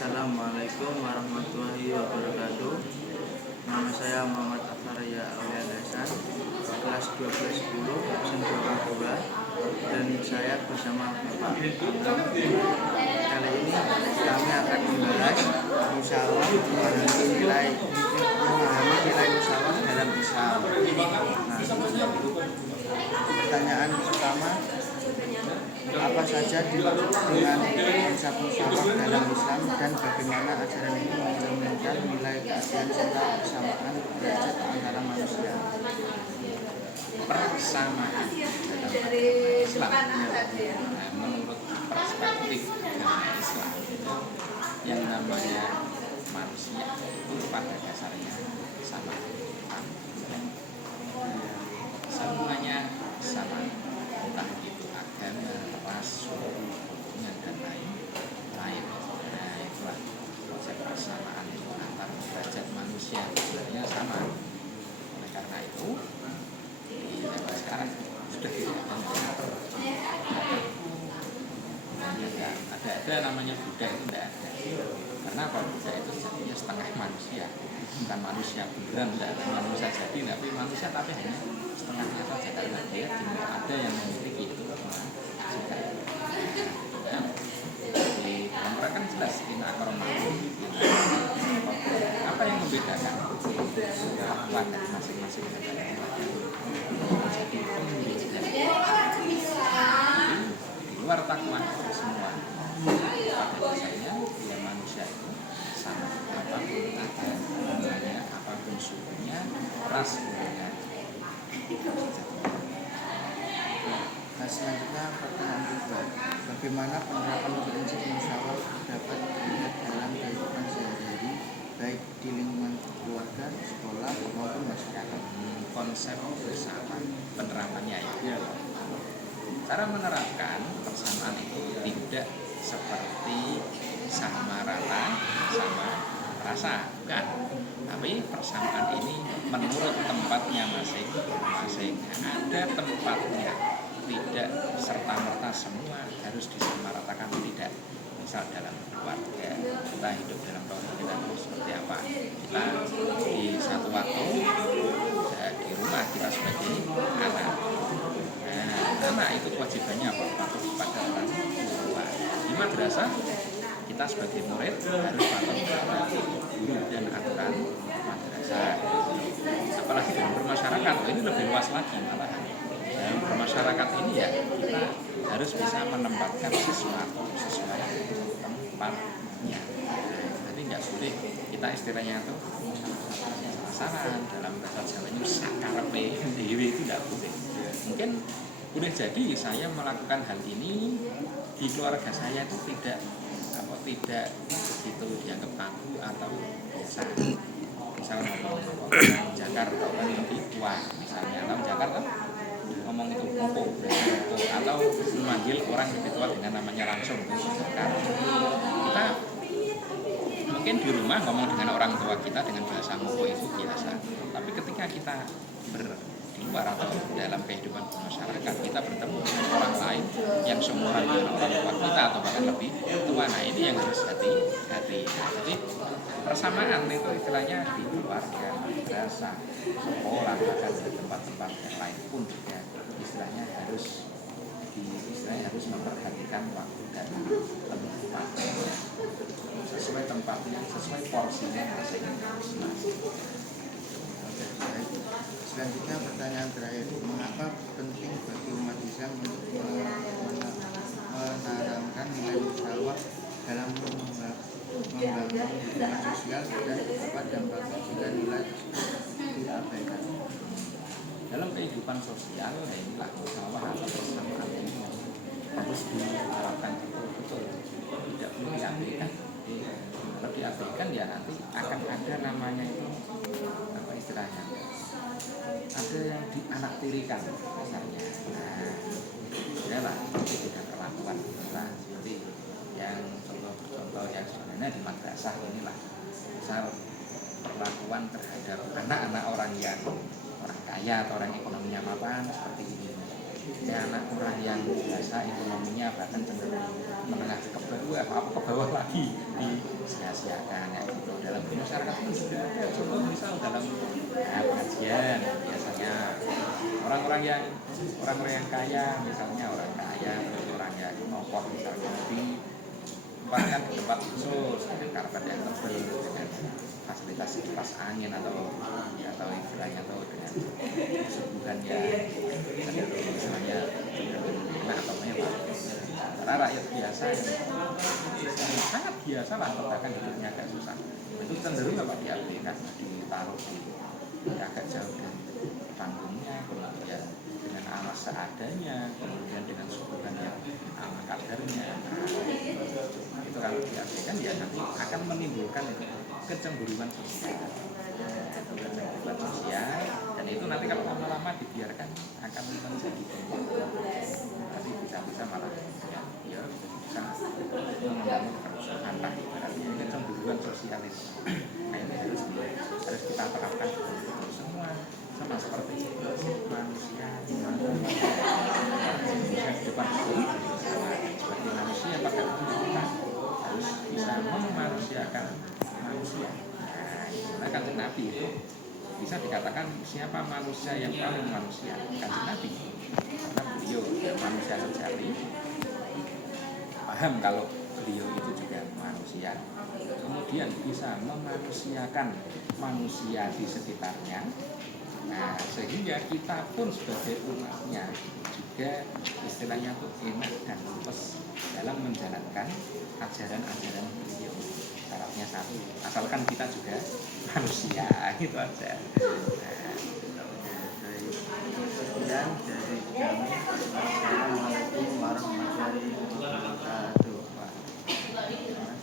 Assalamualaikum warahmatullahi wabarakatuh. Nama saya Muhammad Afaria Aulia Hasan, kelas 1210 absen 22, dan saya bersama Bapak Anam. Kali ini kami akan membahas musyawarah memahami nilai musyawarah dalam Islam. Pertanyaan pertama, apa saja dimaksud dengan konsep musyawarah dalam Islam dan bagaimana ajaran itu mencerminkan nilai keadilan serta kesamaan derajat antara manusia? Persamaan dalam Islam, menurut perspektif Islam, yang namanya manusia itu pada dasarnya sama, semuanya sama, entah itu agama, ras, suku, dan lain-lain. Nah, itulah konsep persamaan itu antar derajat manusia sebenarnya sama. Oleh karena itu, di zaman sekarang sudah tidak ada namanya Buddha, itu tidak ada. Karena apa? Buddha itu jadinya setengah manusia, bukan manusia beneran, tidak ada manusia jadi, tapi manusia tapi hanya setengahnya saja, karena dia tidak ada yang memiliki itu suka. Di dalam Quran kan jelas inna akramakum apa yang membedakan akhlak masing-masing negara. Jadi pembeda di luar takwa semua pada dasarnya dia manusia itu sama, apapun agamanya, apapun sukunya, rasnya. Nah, selanjutnya pertanyaan kedua, bagaimana penerapan prinsip musyawarah dapat dilihat dalam kehidupan sehari-hari, baik di lingkungan keluarga, sekolah, maupun masyarakat? Konsep bersama penerapannya ya. Cara menerapkan persamaan itu tidak seperti sama rata, sama rasa, bukan. Tapi persamaan ini menurut tempatnya masing-masing. Ada tempatnya, tidak serta-merta semua harus disamaratakan, tidak. Misal dalam keluarga, kita hidup dalam keluarga kita seperti apa? Kita di satu waktu di rumah kita sebagai anak. Anak itu kewajibannya apa? Patuh kepada orang tua. Di madrasah kita sebagai murid harus patuh kepada guru dan aturan madrasah. Apalagi dalam bermasyarakat, ini lebih luas lagi malah. Dalam bermasyarakat ini ya kita harus bisa menempatkan sesuatu sesuai tempatnya. Jadi nggak sulit, kita istilahnya itu pasaran dalam bahasa Jawanya sakarepe dewe, itu tidak boleh. Mungkin boleh jadi saya melakukan hal ini di keluarga saya itu tidak begitu dianggap kaku atau biasa. Misalnya ngomong Jakarta orang lebih tua, misalnya orang Jakarta ngomong itu kumpul atau memanggil orang lebih tua dengan namanya langsung. Karena kita mungkin di rumah ngomong dengan orang tua kita dengan bahasa Moko itu biasa, tapi ketika kita di luar atau dalam kehidupan masyarakat, kita bertemu dengan orang lain yang seumuran dengan orang tua kita atau bahkan lebih tua. Nah, ini yang harus hati-hati. Jadi persamaan itu istilahnya di keluarga, madrasah, sekolah, bahkan di tempat-tempat yang lain pun juga istilahnya harus memperhatikan waktu dan tempatnya sesuai tempatnya, sesuai porsinya masing-masing. Selanjutnya pertanyaan terakhir, mengapa penting bagi umat Islam untuk menanamkan nilai musyawarah dalam membangun hubungan sosial, dan apa dampaknya jika nilai tersebut diabaikan? Dalam kehidupan sosial, inilah musyawarah atau persamaan ini harus diterapkan betul-betul, tidak perlu diabaikan. Kalau diabaikan ya nanti akan ada namanya itu apa istilahnya, ada yang dianaktirikan misalnya. Nah, itulah tidak perlakuan kita seperti yang contoh yang sebenarnya di madrasah inilah, misal perlakuan terhadap anak-anak orang kaya atau orang ekonominya mapan seperti ini. Ya, anak orang yang biasa ekonominya bahkan cenderung menengah ke bawah lagi di masyarakat pun sudah ada. Contoh misal dalam pengajian biasanya orang-orang yang kaya, misalnya orang kaya atau orang yang tokoh misalnya ditempatkan di tempat khusus dengan karpet yang tebal, dengan fasilitas kipas angin atau istilahnya atau dengan kesubuhan yang cenderung misalnya enak atau mewah. Karena rakyat biasa yang sangat biasa lah bahkan hidupnya agak susah, itu cenderung apa diabaikan, ditaruh di agak jauh dari panggungnya, kemudian dengan alas seadanya, kemudian dengan suguhan yang ala kadarnya. Itu kalau diabaikan ya nanti akan menimbulkan kecemburuan sosial, dan itu nanti kalau lama-lama dibiarkan akan menjadi nanti bisa malah ya bisa membangun kerusuhan lah, berarti kecemburuan sosial itu. Nah ini harus kita terapkan semua sama seperti manusia depan hukum, sebagai manusia pada umumnya kita harus bisa memanusiakan manusia. Nah, Kanjeng Nabi itu bisa dikatakan siapa manusia yang paling manusia? Kanjeng Nabi, karena beliau manusia sejati, paham kalau beliau itu juga manusia, kemudian bisa memanusiakan manusia di sekitarnya. Nah, sehingga kita pun sebagai umatnya juga istilahnya tuh enak dan luwes dalam menjalankan ajaran-ajaran beliau. Syaratnya satu, asalkan kita juga manusia, gitu aja. Sekian dari kami. Assalamualaikum warahmatullahi wabarakatuh.